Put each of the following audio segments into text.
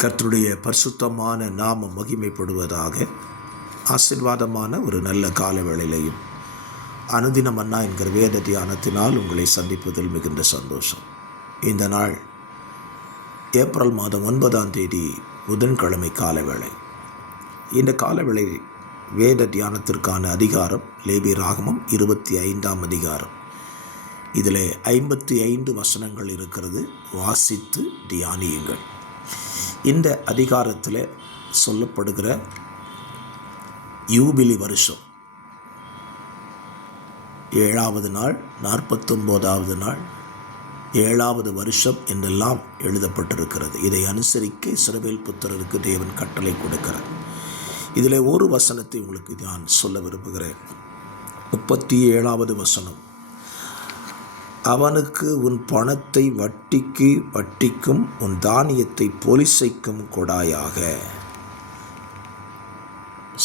கர்த்தருடைய பரிசுத்தமான நாமம் மகிமைப்படுவதாக. ஆசீர்வாதமான ஒரு நல்ல கால வேளையிலையும் அனுதின மன்னா என்கிற வேத தியானத்தினால் உங்களை சந்திப்பதில் மிகுந்த சந்தோஷம். இந்த நாள் ஏப்ரல் மாதம் 9ஆம் தேதி புதன்கிழமை காலவேளை. இந்த காலவேளை வேத தியானத்திற்கான அதிகாரம் லேவியராகமம் 25ஆம் அதிகாரம். இதில் 55 வசனங்கள் இருக்கிறது. வாசித்து தியானியுங்கள். இந்த அதிகாரத்தில் சொல்லப்படுகிற யூபிலி வருஷம் 7வது நாள், 49வது நாள், 7வது வருஷம் என்றெல்லாம் எழுதப்பட்டிருக்கிறது. இதை அனுசரிக்க இஸ்ரவேல் புத்திரருக்கு தேவன் கட்டளை கொடுக்கிறார். இதில் ஒரு வசனத்தை உங்களுக்கு நான் சொல்ல விரும்புகிறேன். 37வது வசனம். அவனுக்கு உன் பணத்தை வட்டிக்கும் உன் தானியத்தை பொலிசைக்கும் கொடாயாக.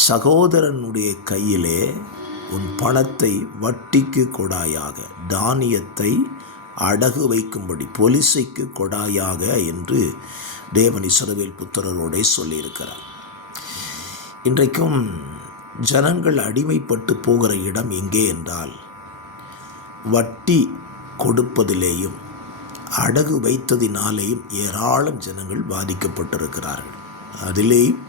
சகோதரனுடைய கையிலே உன் பணத்தை வட்டிக்கு கொடாயாக, தானியத்தை அடகு வைக்கும்படி பொலிசைக்கு கொடாயாக என்று தேவன் இஸ்ரவேல் புத்திரரோடே சொல்லியிருக்கிறார். இன்றைக்கும் ஜனங்கள் அடிமைப்பட்டு போகிற இடம் எங்கே என்றால், வட்டி கொடுப்பதிலேயும் அடகு வைத்ததினாலேயும் ஏராளம் ஜனங்கள் பாதிக்கப்பட்டிருக்கிறார்கள். அதிலேயும்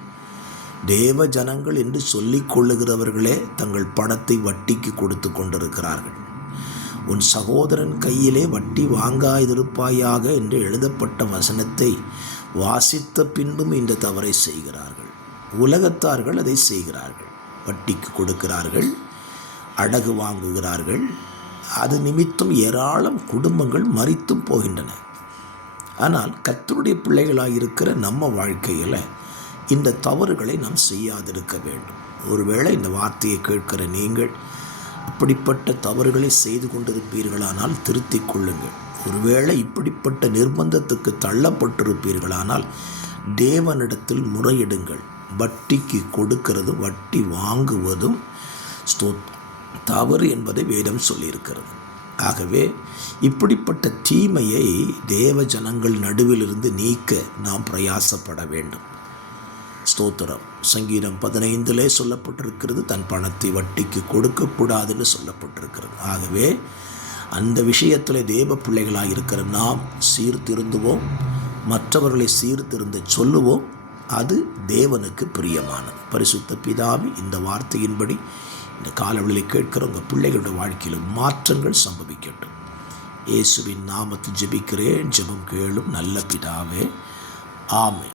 தேவ ஜனங்கள் என்று சொல்லிக் கொள்ளுகிறவர்களே தங்கள் பணத்தை வட்டிக்கு கொடுத்து கொண்டிருக்கிறார்கள். உன் சகோதரன் கையிலே வட்டி வாங்காதிருப்பாயாக என்று எழுதப்பட்ட வசனத்தை வாசித்த பின்பும் இந்த தவறை செய்கிறார்கள். உலகத்தார்கள் அதை செய்கிறார்கள். வட்டிக்கு கொடுக்கிறார்கள், அடகு வாங்குகிறார்கள். அது நிமித்தம் ஏராளம் குடும்பங்கள் மரித்தும் போகின்றன. ஆனால் கர்த்தருடைய பிள்ளைகளாக இருக்கிற நம்ம வாழ்க்கையில் இந்த தவறுகளை நாம் செய்யாதிருக்க வேண்டும். ஒருவேளை இந்த வார்த்தையை கேட்கிற நீங்கள் அப்படிப்பட்ட தவறுகளை செய்து கொண்டிருப்பீர்களானால் திருத்திக் கொள்ளுங்கள். ஒருவேளை இப்படிப்பட்ட நிர்பந்தத்துக்கு தள்ளப்பட்டிருப்பீர்களானால் தேவனிடத்தில் முறையிடுங்கள். வட்டிக்கு கொடுக்கிறதும் வட்டி வாங்குவதும் தவறு என்பதை வேதம் சொல்லியிருக்கிறது. ஆகவே இப்படிப்பட்ட தீமையை தேவ ஜனங்கள் நடுவிலிருந்து நீக்க நாம் பிரயாசப்பட வேண்டும். ஸ்தோத்திரம். சங்கீதம் 15 சொல்லப்பட்டிருக்கிறது, தன் பணத்தை வட்டிக்கு கொடுக்கக்கூடாதுன்னு சொல்லப்பட்டிருக்கிறது. ஆகவே அந்த விஷயத்தில் தேவ பிள்ளைகளாக இருக்கிற நாம் சீர்திருந்துவோம், மற்றவர்களை சீர்திருந்த சொல்லுவோம். அது தேவனுக்கு பிரியமானது. பரிசுத்த பிதாவே, இந்த வார்த்தையின்படி இந்த காலவெளியில் கேட்கிற உங்கள் பிள்ளைகளுடைய வாழ்க்கையில் மாற்றங்கள் சம்பவிக்கட்டும். இயேசுவின் நாமத்தில் ஜெபிக்கிறேன். ஜெபம் கேளும் நல்ல பிதாவே. ஆமென்.